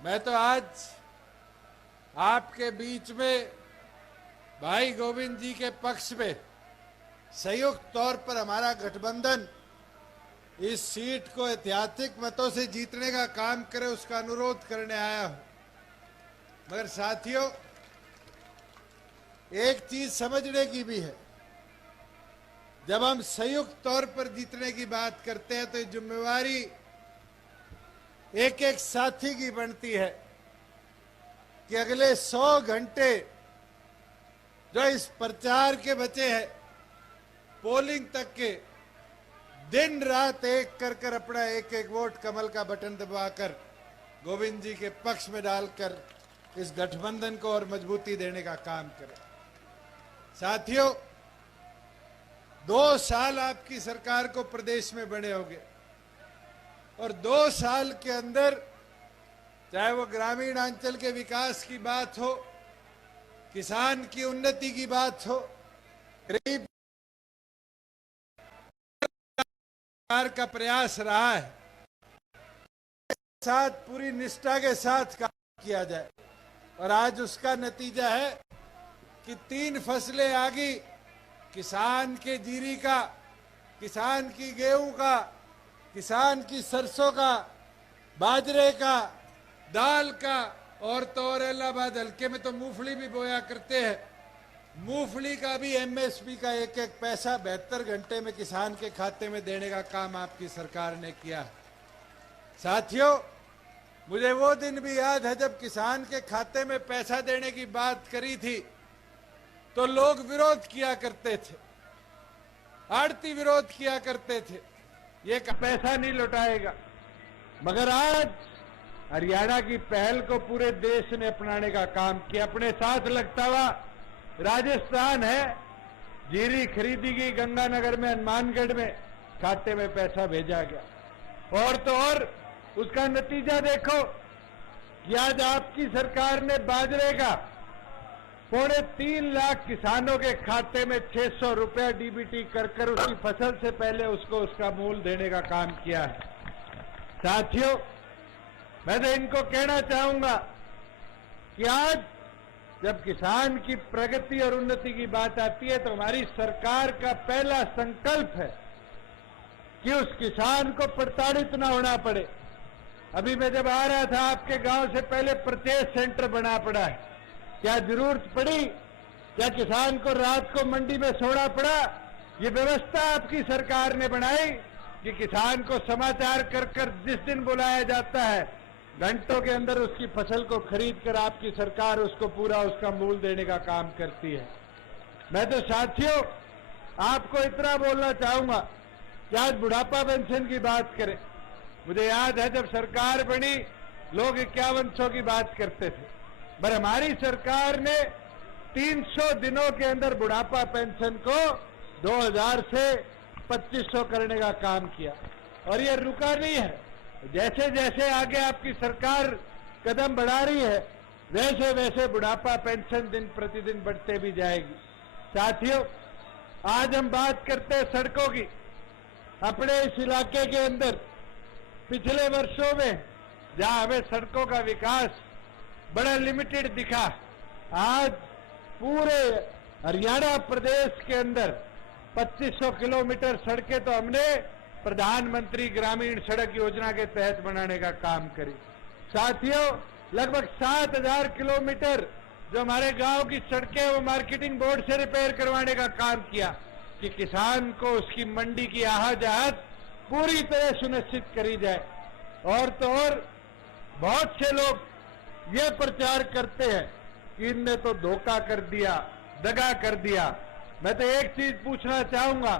मैं तो आज आपके बीच में भाई गोविंद जी के पक्ष में संयुक्त तौर पर हमारा गठबंधन इस सीट को ऐतिहासिक मतों से जीतने का काम करे उसका अनुरोध करने आया हूं। मगर साथियों, एक चीज समझने की भी है, जब हम संयुक्त तौर पर जीतने की बात करते हैं तो ये जिम्मेवारी एक एक साथी की बनती है कि अगले 100 घंटे जो इस प्रचार के बचे हैं, पोलिंग तक के, दिन रात एक कर अपना एक एक वोट कमल का बटन दबाकर गोविंद जी के पक्ष में डालकर इस गठबंधन को और मजबूती देने का काम करें। साथियों, 2 साल आपकी सरकार को प्रदेश में बने होंगे और 2 साल के अंदर चाहे वो ग्रामीण अंचल के विकास की बात हो, किसान की उन्नति की बात हो, गरीब का प्रयास रहा है, साथ पूरी निष्ठा के साथ काम किया जाए और आज उसका नतीजा है कि 3 फसलें आ गई, किसान के जीरी का, किसान की गेहूं का, किसान की सरसों का, बाजरे का, दाल का, और तो और इलाहाबाद हल्के में तो मूंगफली भी बोया करते हैं। मूंगफली का भी एमएसपी का एक एक पैसा 72 घंटे में किसान के खाते में देने का काम आपकी सरकार ने किया। साथियों, मुझे वो दिन भी याद है जब किसान के खाते में पैसा देने की बात करी थी तो लोग विरोध किया करते थे, आड़ती विरोध किया करते थे, ये पैसा नहीं लौटाएगा। मगर आज हरियाणा की पहल को पूरे देश ने अपनाने का काम किया। अपने साथ लगता हुआ राजस्थान है, जीरी खरीदी गई गंगानगर में, हनुमानगढ़ में, खाते में पैसा भेजा गया। और तो और उसका नतीजा देखो कि आज आपकी सरकार ने बाजरे का 3.25 लाख किसानों के खाते में 600 रुपया डीबीटी कर उसकी फसल से पहले उसको उसका मूल देने का काम किया है। साथियों, मैं तो इनको कहना चाहूंगा कि आज जब किसान की प्रगति और उन्नति की बात आती है तो हमारी सरकार का पहला संकल्प है कि उस किसान को प्रताड़ित ना होना पड़े। अभी मैं जब आ रहा था आपके गांव से पहले परचेज सेंटर बना पड़ा है। क्या जरूरत पड़ी? क्या किसान को रात को मंडी में सोना पड़ा? ये व्यवस्था आपकी सरकार ने बनाई कि किसान को समाचार कर जिस दिन बुलाया जाता है घंटों के अंदर उसकी फसल को खरीद कर आपकी सरकार उसको पूरा उसका मूल देने का काम करती है। मैं तो साथियों आपको इतना बोलना चाहूंगा कि आज बुढ़ापा पेंशन की बात करें। मुझे याद है जब सरकार बनी लोग 5100 की बात करते थे, पर हमारी सरकार ने 300 दिनों के अंदर बुढ़ापा पेंशन को 2000 से 2500 करने का काम किया और ये रुका नहीं है। जैसे जैसे आगे आपकी सरकार कदम बढ़ा रही है वैसे वैसे बुढ़ापा पेंशन दिन प्रतिदिन बढ़ते भी जाएगी। साथियों, आज हम बात करते हैं सड़कों की। अपने इस इलाके के अंदर पिछले वर्षों में जहां हमें सड़कों का विकास बड़ा लिमिटेड दिखा, आज पूरे हरियाणा प्रदेश के अंदर 2500 किलोमीटर सड़कें तो हमने प्रधानमंत्री ग्रामीण सड़क योजना के तहत बनाने का काम करी। साथियों, लगभग 7000 किलोमीटर जो हमारे गांव की सड़कें वो मार्केटिंग बोर्ड से रिपेयर करवाने का काम किया कि किसान को उसकी मंडी की आहाजात पूरी तरह सुनिश्चित करी जाए। और तो और बहुत से लोग ये प्रचार करते हैं कि इनने तो धोखा कर दिया, दगा कर दिया। मैं तो एक चीज पूछना चाहूंगा,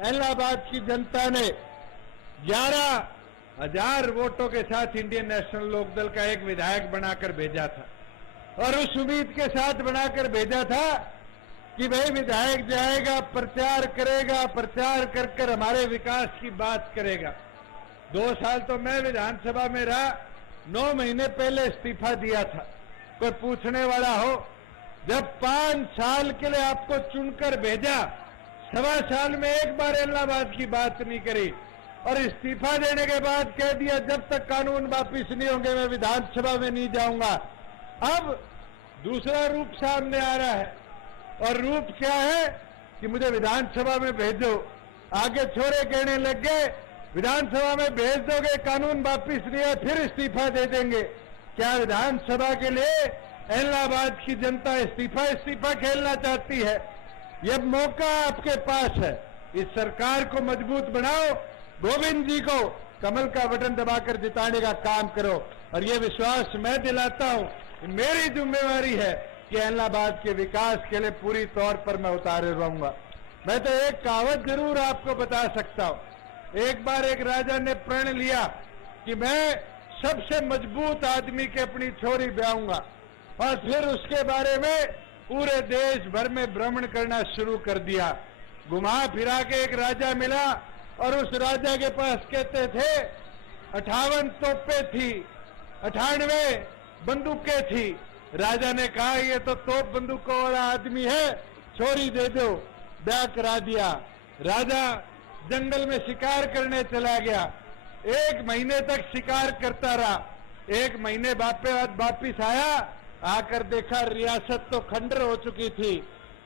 इलाहाबाद की जनता ने 11,000 वोटों के साथ इंडियन नेशनल लोकदल का एक विधायक बनाकर भेजा था और उस उम्मीद के साथ बनाकर भेजा था कि भाई विधायक जाएगा, प्रचार करेगा, प्रचार कर हमारे विकास की बात करेगा। 2 साल तो मैं विधानसभा में रहा, 9 महीने पहले इस्तीफा दिया था। कोई पूछने वाला हो, जब 5 साल के लिए आपको चुनकर भेजा, 1.25 साल में एक बार इलाहाबाद की बात नहीं करी, और इस्तीफा देने के बाद कह दिया जब तक कानून वापिस नहीं होंगे मैं विधानसभा में नहीं जाऊंगा। अब दूसरा रूप सामने आ रहा है, और रूप क्या है कि मुझे विधानसभा में भेजो। आगे छोरे कहने लग गए विधानसभा में भेज दोगे, कानून वापिस नहीं है, फिर इस्तीफा दे देंगे। क्या विधानसभा के लिए इलाहाबाद की जनता इस्तीफा खेलना चाहती है? यह मौका आपके पास है, इस सरकार को मजबूत बनाओ, गोविंद जी को कमल का बटन दबाकर जिताने का काम करो। और यह विश्वास मैं दिलाता हूं, मेरी जिम्मेवारी है कि इलाहाबाद के विकास के लिए पूरी तौर पर मैं उतारे रहूंगा। मैं तो एक कहावत जरूर आपको बता सकता हूं। एक बार एक राजा ने प्रण लिया कि मैं सबसे मजबूत आदमी के अपनी छोरी ब्याहूंगा, और फिर उसके बारे में पूरे देश भर में भ्रमण करना शुरू कर दिया। घुमा फिरा के एक राजा मिला, और उस राजा के पास कहते थे 58 तोपें थी, 98 बंदूकें थी। राजा ने कहा ये तो तोप बंदूकों वाला आदमी है, छोरी दे दो। ब्याह करा दिया। राजा जंगल में शिकार करने चला गया। 1 महीने तक शिकार करता रहा। 1 महीने बाद वापिस आया, आकर देखा रियासत तो खंडर हो चुकी थी।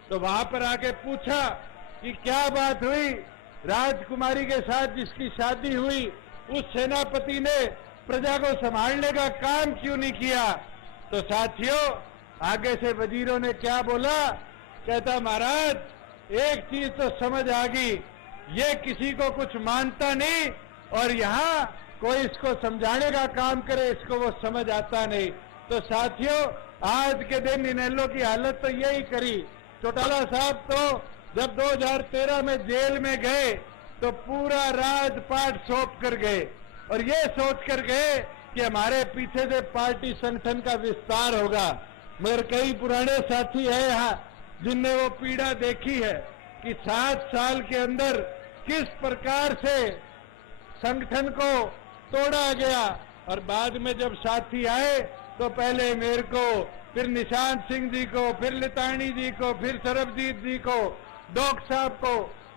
तो वहां पर आके पूछा कि क्या बात हुई, राजकुमारी के साथ जिसकी शादी हुई उस सेनापति ने प्रजा को संभालने का काम क्यों नहीं किया? तो साथियों आगे से वजीरों ने क्या बोला, कहता महाराज एक चीज तो समझ आ गई, ये किसी को कुछ मानता नहीं, और यहाँ कोई इसको समझाने का काम करे इसको वो समझ आता नहीं। तो साथियों आज के दिन इनेलो की हालत तो यही करी। चौटाला साहब तो जब 2013 में जेल में गए तो पूरा राजपाट सौंप कर गए, और ये सोच कर गए कि हमारे पीछे से पार्टी संगठन का विस्तार होगा। मगर कई पुराने साथी हैं यहाँ जिनने वो पीड़ा देखी है कि 7 साल के अंदर किस प्रकार से संगठन को तोड़ा गया। और बाद में जब साथी आए तो पहले मेरे को, फिर निशांत सिंह जी को, फिर लितानी जी को, फिर सरबजीत जी को, डॉक साहब को,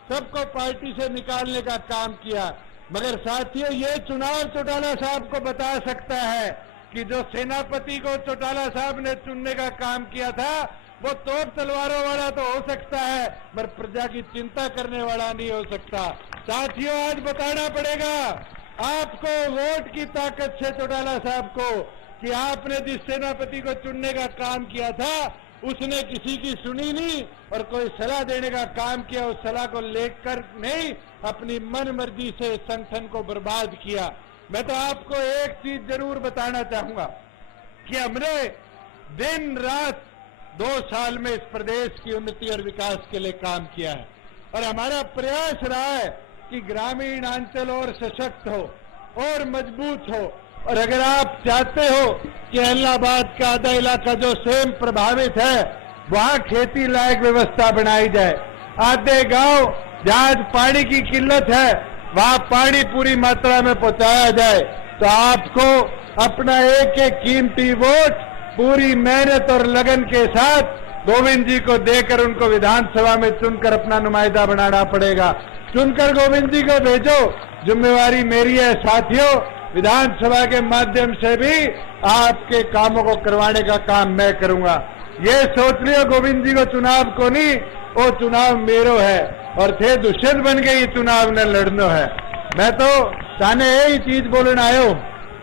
सबको पार्टी से निकालने का काम किया। मगर साथियों ये चुनाव चौटाला साहब को बता सकता है कि जो सेनापति को चौटाला साहब ने चुनने का काम किया था वो तोप तलवारों वाला तो हो सकता है, पर प्रजा की चिंता करने वाला नहीं हो सकता। साथियों आज बताना पड़ेगा आपको वोट की ताकत से चौटाला साहब को कि आपने जिस सेनापति को चुनने का काम किया था उसने किसी की सुनी नहीं, और कोई सलाह देने का काम किया उस सलाह को लेकर नहीं, अपनी मन मर्जी से संगठन को बर्बाद किया। मैं तो आपको एक चीज जरूर बताना चाहूंगा कि हमने दिन रात 2 साल में इस प्रदेश की उन्नति और विकास के लिए काम किया है, और हमारा प्रयास रहा है कि ग्रामीण अंचल और सशक्त हो और मजबूत हो। और अगर आप चाहते हो कि इलाहाबाद का आधा इलाका जो स्वयं प्रभावित है वहां खेती लायक व्यवस्था बनाई जाए, आधे गांव जहां पानी की किल्लत है वहां पानी पूरी मात्रा में पहुंचाया जाए, तो आपको अपना एक एक कीमती वोट पूरी मेहनत और लगन के साथ गोविंद जी को देकर उनको विधानसभा में चुनकर अपना नुमाइंदा बनाना पड़ेगा। चुनकर गोविंद जी को भेजो, जिम्मेवारी मेरी है। साथियों विधानसभा के माध्यम से भी आपके कामों को करवाने का काम मैं करूंगा। ये सोच लियो गोविंद जी को चुनाव को नहीं, वो चुनाव मेरो है, और थे दुष्यंत बन के ये चुनाव न लड़नो है। मैं तो ताने यही चीज बोलना आयो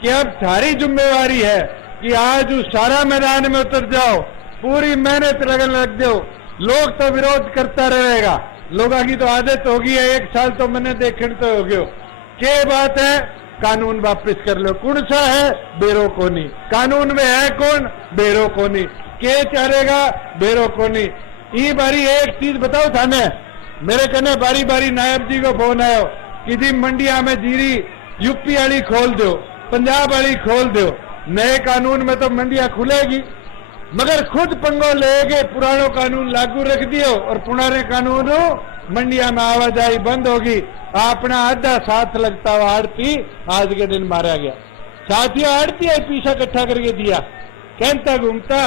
कि अब सारी जिम्मेवारी है कि आज उस सारा मैदान में उतर जाओ, पूरी मेहनत लगन लग जाओ। लोग तो विरोध करता रहेगा, लोगों की तो आदत होगी है, 1 साल तो मैंने देखने तो हो गयो के बात है कानून वापस कर लो। कौन सा है? बेरो कोनी। कानून में है कौन? बेरो कोनी। के चारेगा? बेरो कोनी। ई बारी एक चीज बताओ थाने, मेरे कने बारी बारी नायब जी को फोन आयो कि जी मंडिया में जीरी यूपी वाली खोल दो, पंजाब वाली खोल दो। नए कानून में तो मंडिया खुलेगी, मगर खुद पंगो लेके पुरानो कानून लागू रख दियो और पुराने कानून मंडिया में आवाजाही बंद होगी। अपना आधा साथ लगता हुआ आड़ती आज के दिन मारा गया। साथियों आड़ती है पीछा इकट्ठा करके दिया, कहता घूमता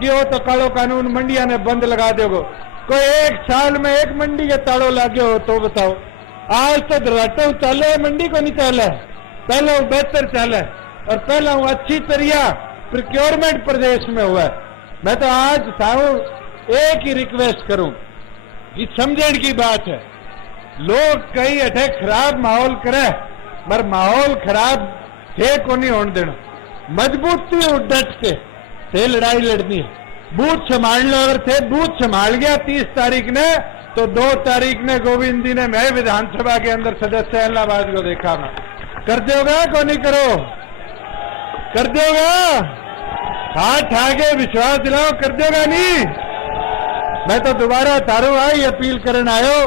कि वो तो कालो कानून मंडिया ने बंद लगा दोगे। कोई 1 साल में 1 मंडी के ताड़ो लागे हो तो बताओ। आज तो दरवाटा चाले मंडी को नहीं चाले, पहले वो बेहतर चाले और पहला वो अच्छी तरिया प्रोक्योरमेंट प्रदेश में हुआ है। मैं तो आज साहू एक ही रिक्वेस्ट करूं कि समझण की बात है, लोग कई अठे खराब माहौल करे पर माहौल खराब थे को नहीं होने देना, मजबूती और डट के थे लड़ाई लड़नी है। बूथ संभाल लो, अगर थे बूथ संभाल गया 30 तारीख ने तो 2 तारीख ने गोविंद जी ने मैं विधानसभा के अंदर सदस्य इलाहाबाद को देखा, मैं कर दोगा को नहीं करो, कर दोगा, हाथ आगे विश्वास दिलाओ, कर दोगा नहीं। मैं तो दोबारा तारू आई अपील करने आयो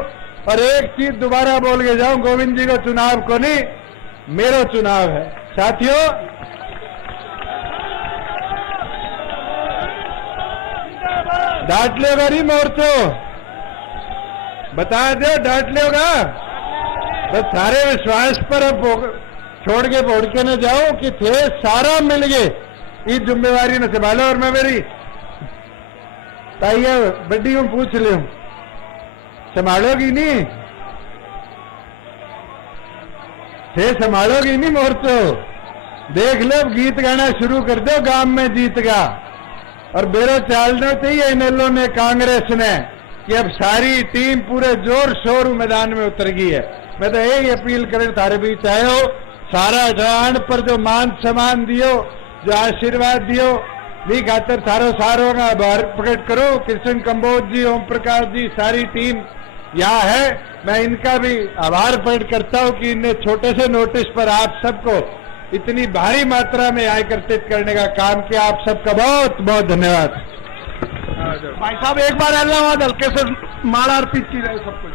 और एक चीज दोबारा बोल के जाऊं, गोविंद जी को चुनाव को नहीं, मेरा चुनाव है साथियों। डांट लेगा नहीं मोर्चो, बता दो डांट लेगा, बस सारे विश्वास पर अब छोड़ के बोड़ के न जाओ कि थे सारा मिल गए, इस जिम्मेवारी न संभालो। और मैं मेरी ताइया बड्डी में पूछ लू, संभालोगी नहीं, थे संभालोगी नहीं मोर्चो, देख लो गीत गाना शुरू कर दो, गांव में जीत गा। और बेरो चालना चाहिए इनेलो ने, कांग्रेस ने, कि अब सारी टीम पूरे जोर शोर मैदान में उतर गई है। मैं तो यही अपील करें थारे बीच आयो, सारा जवान पर जो मान सम्मान दियो, जो आशीर्वाद दियो, भी खातर थारो सारों का आभार प्रकट करो। कृष्ण कंबोज जी, ओम प्रकाश जी, सारी टीम यहाँ है, मैं इनका भी आभार प्रकट करता हूँ कि इन्हें छोटे से नोटिस पर आप सबको इतनी भारी मात्रा में एकत्रित करने का काम किया। आप सबका बहुत बहुत धन्यवाद। भाई साहब एक बार इलाहाबाद हल्के से माला अर्पित की जाए सबको।